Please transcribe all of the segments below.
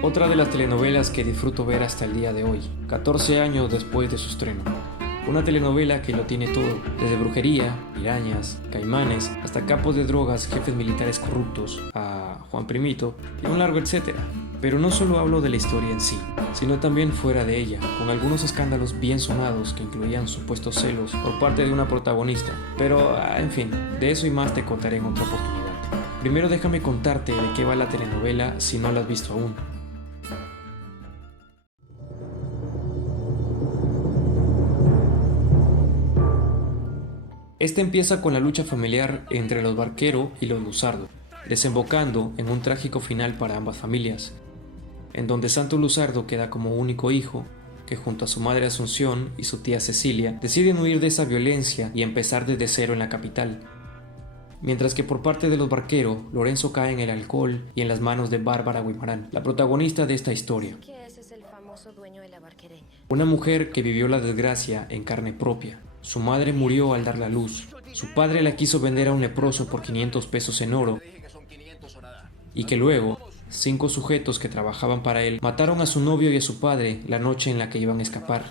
Otra de las telenovelas que disfruto ver hasta el día de hoy, 14 años después de su estreno. Una telenovela que lo tiene todo, desde brujería, pirañas, caimanes, hasta capos de drogas, jefes militares corruptos, a Juan Primito y un largo etcétera. Pero no solo hablo de la historia en sí, sino también fuera de ella, con algunos escándalos bien sonados que incluían supuestos celos por parte de una protagonista. Pero, en fin, de eso y más te contaré en otra oportunidad. Primero déjame contarte de qué va la telenovela si no la has visto aún. Esta empieza con la lucha familiar entre los Barquero y los Luzardo, desembocando en un trágico final para ambas familias, en donde Santo Luzardo queda como único hijo, que junto a su madre Asunción y su tía Cecilia deciden huir de esa violencia y empezar desde cero en la capital. Mientras que por parte de los Barquero, Lorenzo cae en el alcohol y en las manos de Bárbara Guimarán, la protagonista de esta historia. Ese es el famoso dueño de la barquereña. Una mujer que vivió la desgracia en carne propia. Su madre murió al dar la luz. Su padre la quiso vender a un leproso por 500 pesos en oro. Y que luego, 5 sujetos que trabajaban para él mataron a su novio y a su padre la noche en la que iban a escapar,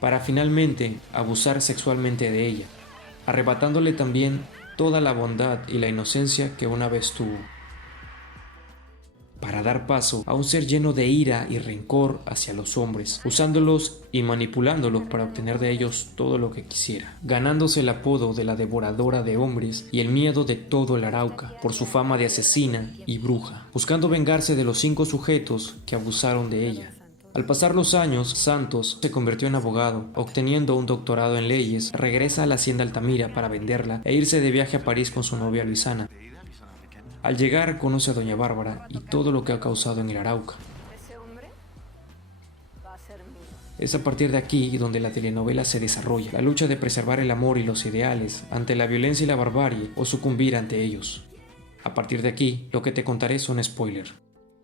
para finalmente abusar sexualmente de ella, arrebatándole también toda la bondad y la inocencia que una vez tuvo, para dar paso a un ser lleno de ira y rencor hacia los hombres, usándolos y manipulándolos para obtener de ellos todo lo que quisiera, ganándose el apodo de la devoradora de hombres y el miedo de todo el Arauca por su fama de asesina y bruja, buscando vengarse de los 5 sujetos que abusaron de ella. Al pasar los años, Santos se convirtió en abogado, obteniendo un doctorado en leyes, regresa a la hacienda Altamira para venderla e irse de viaje a París con su novia Luisana. Al llegar conoce a doña Bárbara y todo lo que ha causado en el Arauca. Es a partir de aquí donde la telenovela se desarrolla, la lucha de preservar el amor y los ideales ante la violencia y la barbarie o sucumbir ante ellos. A partir de aquí, lo que te contaré son spoilers.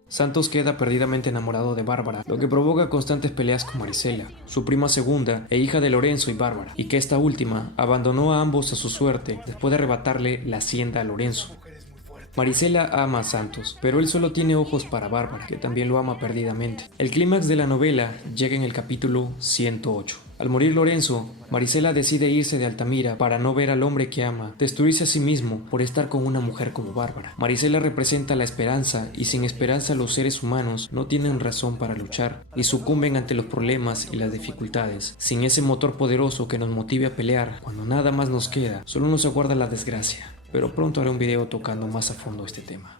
Santos queda perdidamente enamorado de Bárbara, lo que provoca constantes peleas con Marisela, su prima segunda e hija de Lorenzo y Bárbara, y que esta última abandonó a ambos a su suerte después de arrebatarle la hacienda a Lorenzo. Marisela ama a Santos, pero él solo tiene ojos para Bárbara, que también lo ama perdidamente. El clímax de la novela llega en el capítulo 108. Al morir Lorenzo, Marisela decide irse de Altamira para no ver al hombre que ama, destruirse a sí mismo por estar con una mujer como Bárbara. Marisela representa la esperanza y sin esperanza los seres humanos no tienen razón para luchar y sucumben ante los problemas y las dificultades. Sin ese motor poderoso que nos motive a pelear, cuando nada más nos queda, solo nos aguarda la desgracia. Pero pronto haré un video tocando más a fondo este tema.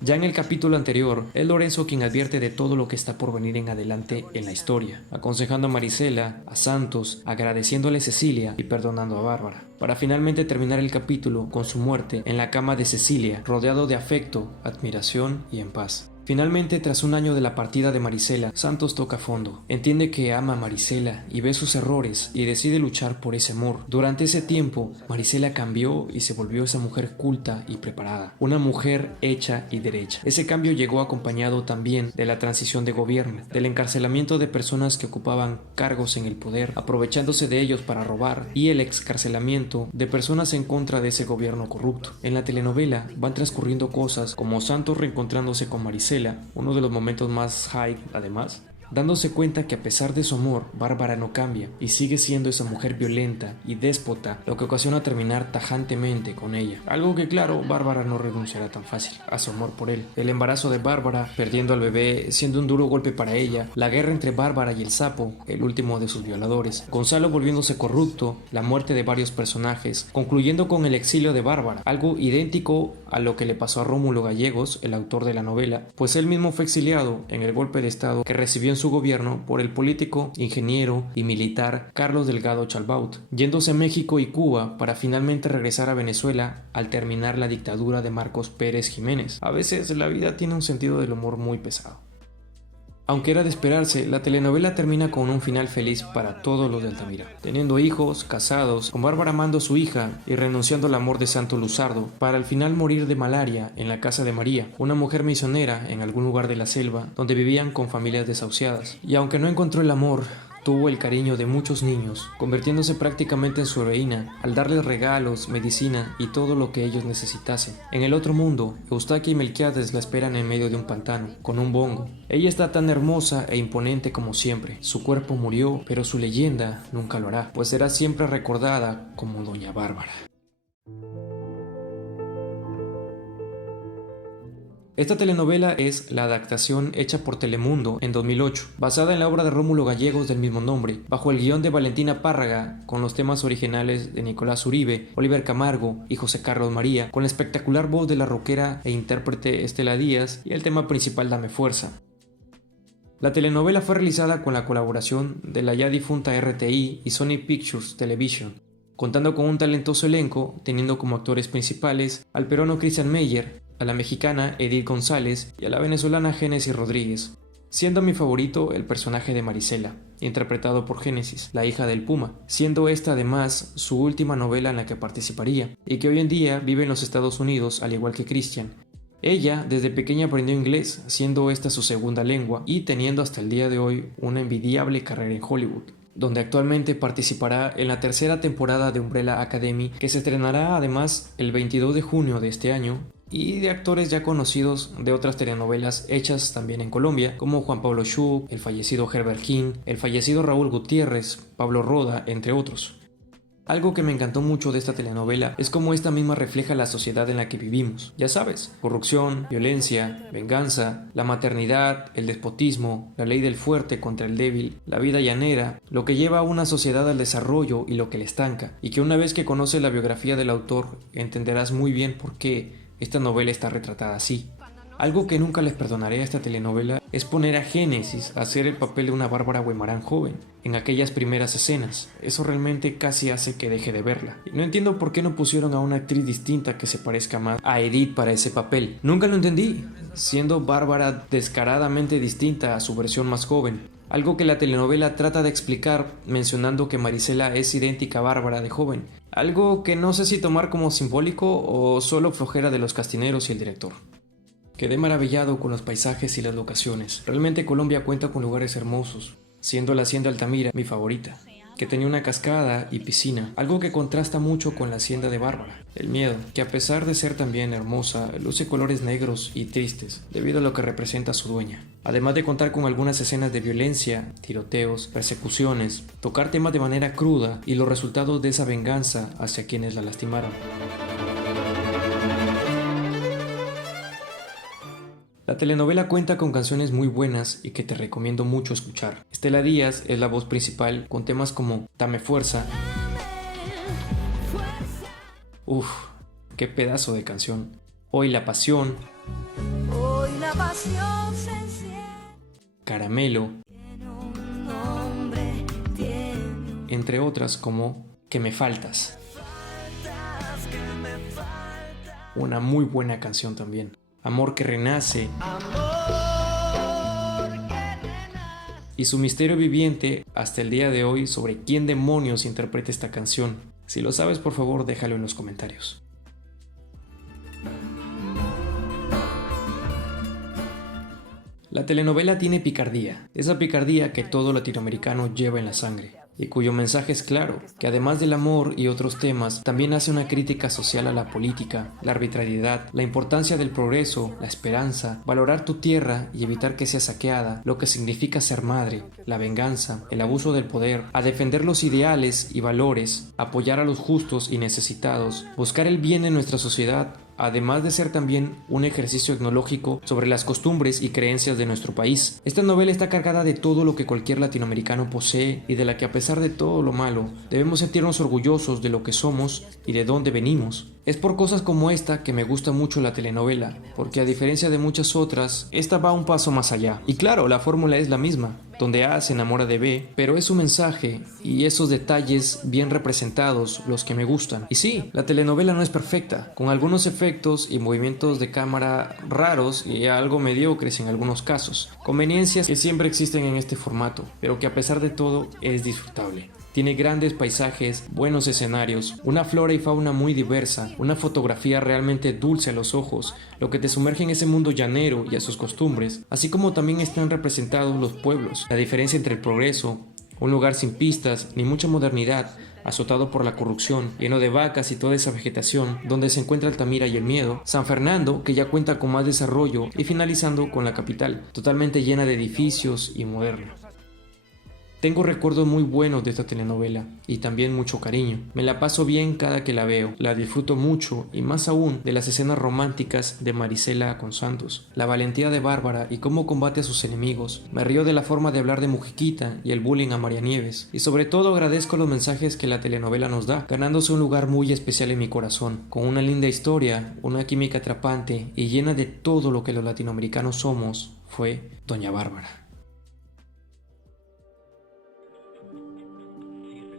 Ya en el capítulo anterior, es Lorenzo quien advierte de todo lo que está por venir en adelante en la historia, aconsejando a Marisela, a Santos, agradeciéndole a Cecilia y perdonando a Bárbara, para finalmente terminar el capítulo con su muerte en la cama de Cecilia, rodeado de afecto, admiración y en paz. Finalmente, tras un año de la partida de Marisela, Santos toca fondo, entiende que ama a Marisela y ve sus errores y decide luchar por ese amor. Durante ese tiempo, Marisela cambió y se volvió esa mujer culta y preparada, una mujer hecha y derecha. Ese cambio llegó acompañado también de la transición de gobierno, del encarcelamiento de personas que ocupaban cargos en el poder, aprovechándose de ellos para robar, y el excarcelamiento de personas en contra de ese gobierno corrupto. En la telenovela van transcurriendo cosas como Santos reencontrándose con Marisela, uno de los momentos más high además, dándose cuenta que a pesar de su amor, Bárbara no cambia y sigue siendo esa mujer violenta y déspota, lo que ocasiona terminar tajantemente con ella. Algo que claro, Bárbara no renunciará tan fácil a su amor por él. El embarazo de Bárbara, perdiendo al bebé, siendo un duro golpe para ella, la guerra entre Bárbara y el Sapo, el último de sus violadores, Gonzalo volviéndose corrupto, la muerte de varios personajes, concluyendo con el exilio de Bárbara, algo idéntico a lo que le pasó a Rómulo Gallegos, el autor de la novela, pues él mismo fue exiliado en el golpe de estado que recibió en su gobierno por el político, ingeniero y militar Carlos Delgado Chalbaut, yéndose a México y Cuba para finalmente regresar a Venezuela al terminar la dictadura de Marcos Pérez Jiménez. A veces la vida tiene un sentido del humor muy pesado. Aunque era de esperarse, la telenovela termina con un final feliz para todos los de Altamira, teniendo hijos, casados, con Bárbara amando a su hija y renunciando al amor de Santo Luzardo, para al final morir de malaria en la casa de María, una mujer misionera en algún lugar de la selva, donde vivían con familias desahuciadas. Y aunque no encontró el amor, tuvo el cariño de muchos niños, convirtiéndose prácticamente en su heroína al darles regalos, medicina y todo lo que ellos necesitasen. En el otro mundo, Eustaquia y Melquiades la esperan en medio de un pantano, con un bongo. Ella está tan hermosa e imponente como siempre. Su cuerpo murió, pero su leyenda nunca lo hará, pues será siempre recordada como Doña Bárbara. Esta telenovela es la adaptación hecha por Telemundo en 2008, basada en la obra de Rómulo Gallegos del mismo nombre, bajo el guión de Valentina Párraga, con los temas originales de Nicolás Uribe, Oliver Camargo y José Carlos María, con la espectacular voz de la rockera e intérprete Estela Díaz y el tema principal Dame Fuerza. La telenovela fue realizada con la colaboración de la ya difunta RTI y Sony Pictures Television, contando con un talentoso elenco, teniendo como actores principales al peruano Christian Meyer, a la mexicana Edith González y a la venezolana Génesis Rodríguez, siendo mi favorito el personaje de Marisela, interpretado por Génesis, la hija del Puma, siendo esta además su última novela en la que participaría, y que hoy en día vive en los Estados Unidos al igual que Christian. Ella desde pequeña aprendió inglés, siendo esta su segunda lengua y teniendo hasta el día de hoy una envidiable carrera en Hollywood, donde actualmente participará en la tercera temporada de Umbrella Academy, que se estrenará además el 22 de junio de este año, y de actores ya conocidos de otras telenovelas hechas también en Colombia, como Juan Pablo Schuch, el fallecido Herbert King, el fallecido Raúl Gutiérrez, Pablo Roda, entre otros. Algo que me encantó mucho de esta telenovela es cómo esta misma refleja la sociedad en la que vivimos. Ya sabes, corrupción, violencia, venganza, la maternidad, el despotismo, la ley del fuerte contra el débil, la vida llanera, lo que lleva a una sociedad al desarrollo y lo que le estanca. Y que una vez que conoces la biografía del autor, entenderás muy bien por qué esta novela está retratada así. Algo que nunca les perdonaré a esta telenovela es poner a Génesis a hacer el papel de una Bárbara Guimarán joven en aquellas primeras escenas. Eso realmente casi hace que deje de verla. Y no entiendo por qué no pusieron a una actriz distinta que se parezca más a Edith para ese papel. Nunca lo entendí, siendo Bárbara descaradamente distinta a su versión más joven. Algo que la telenovela trata de explicar mencionando que Marisela es idéntica a Bárbara de joven. Algo que no sé si tomar como simbólico o solo flojera de los castineros y el director. Quedé maravillado con los paisajes y las locaciones. Realmente Colombia cuenta con lugares hermosos, siendo la Hacienda Altamira mi favorita, que tenía una cascada y piscina, algo que contrasta mucho con la hacienda de Bárbara. El miedo, que a pesar de ser también hermosa, luce colores negros y tristes, debido a lo que representa su dueña. Además de contar con algunas escenas de violencia, tiroteos, persecuciones, tocar temas de manera cruda y los resultados de esa venganza hacia quienes la lastimaron. La telenovela cuenta con canciones muy buenas y que te recomiendo mucho escuchar. Estela Díaz es la voz principal con temas como Dame Fuerza. Uf, qué pedazo de canción. Hoy la pasión. Hoy la pasión se enciende. Caramelo. Tiene un nombre, tiene Entre otras como Que me faltas. Una muy buena canción también. Amor que renace. Y su misterio viviente hasta el día de hoy sobre quién demonios interpreta esta canción. Si lo sabes, por favor, déjalo en los comentarios. La telenovela tiene picardía, esa picardía que todo latinoamericano lleva en la sangre, y cuyo mensaje es claro, que además del amor y otros temas, también hace una crítica social a la política, la arbitrariedad, la importancia del progreso, la esperanza, valorar tu tierra y evitar que sea saqueada, lo que significa ser madre, la venganza, el abuso del poder, a defender los ideales y valores, apoyar a los justos y necesitados, buscar el bien en nuestra sociedad, además de ser también un ejercicio etnológico sobre las costumbres y creencias de nuestro país. Esta novela está cargada de todo lo que cualquier latinoamericano posee y de la que a pesar de todo lo malo, debemos sentirnos orgullosos de lo que somos y de dónde venimos. Es por cosas como esta que me gusta mucho la telenovela, porque a diferencia de muchas otras, esta va un paso más allá. Y claro, la fórmula es la misma, donde A se enamora de B, pero es su mensaje y esos detalles bien representados los que me gustan. Y sí, la telenovela no es perfecta, con algunos efectos y movimientos de cámara raros y algo mediocres en algunos casos, conveniencias que siempre existen en este formato, pero que a pesar de todo es disfrutable. Tiene grandes paisajes, buenos escenarios, una flora y fauna muy diversa, una fotografía realmente dulce a los ojos, lo que te sumerge en ese mundo llanero y a sus costumbres, así como también están representados los pueblos, la diferencia entre el progreso Un lugar sin pistas ni mucha modernidad, azotado por la corrupción, lleno de vacas y toda esa vegetación, donde se encuentra Altamira y el miedo. San Fernando, que ya cuenta con más desarrollo, y finalizando con la capital, totalmente llena de edificios y moderna. Tengo recuerdos muy buenos de esta telenovela y también mucho cariño. Me la paso bien cada que la veo, la disfruto mucho y más aún de las escenas románticas de Marisela con Santos, la valentía de Bárbara y cómo combate a sus enemigos. Me río de la forma de hablar de Mujiquita y el bullying a María Nieves y sobre todo agradezco los mensajes que la telenovela nos da, ganándose un lugar muy especial en mi corazón, con una linda historia, una química atrapante y llena de todo lo que los latinoamericanos somos, fue Doña Bárbara.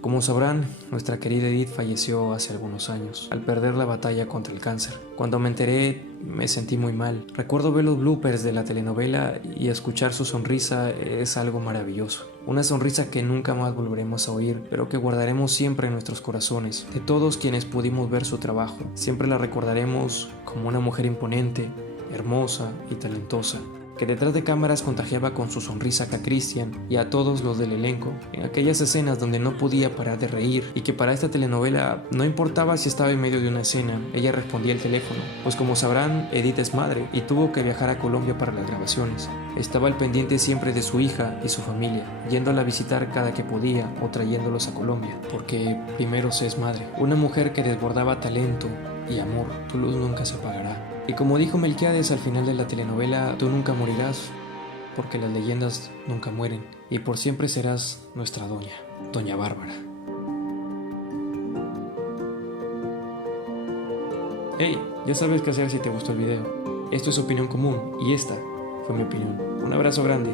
Como sabrán, nuestra querida Edith falleció hace algunos años, al perder la batalla contra el cáncer. Cuando me enteré, me sentí muy mal. Recuerdo ver los bloopers de la telenovela y escuchar su sonrisa es algo maravilloso. Una sonrisa que nunca más volveremos a oír, pero que guardaremos siempre en nuestros corazones. De todos quienes pudimos ver su trabajo, siempre la recordaremos como una mujer imponente, hermosa y talentosa, que detrás de cámaras contagiaba con su sonrisa a Cristian y a todos los del elenco, en aquellas escenas donde no podía parar de reír y que para esta telenovela no importaba si estaba en medio de una escena, ella respondía el teléfono, pues como sabrán, Edith es madre y tuvo que viajar a Colombia para las grabaciones. Estaba al pendiente siempre de su hija y su familia, yéndola a visitar cada que podía o trayéndolos a Colombia, porque primero se es madre, una mujer que desbordaba talento y amor. Tu luz nunca se apagará. Y como dijo Melquiades al final de la telenovela, tú nunca morirás, porque las leyendas nunca mueren, y por siempre serás nuestra Doña Bárbara. Hey, ya sabes qué hacer si te gustó el video. Esto es opinión común, y esta fue mi opinión. Un abrazo grande.